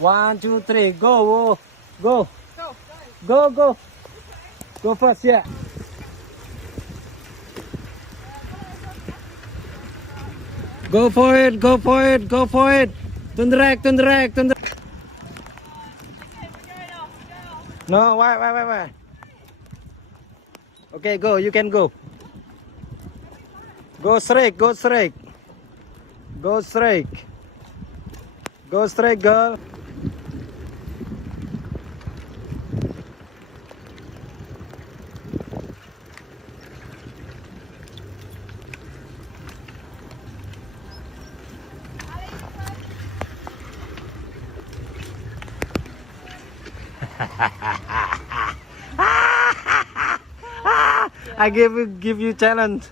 1, 2, 3, go, go, Go. go, go, go first, yeah. Go for it, go for it, go for it. Turn direct, turn direct, turn direct. No, why? Okay, go, you can go. Go straight, go straight. Go straight. Go straight, girl. I give you challenge.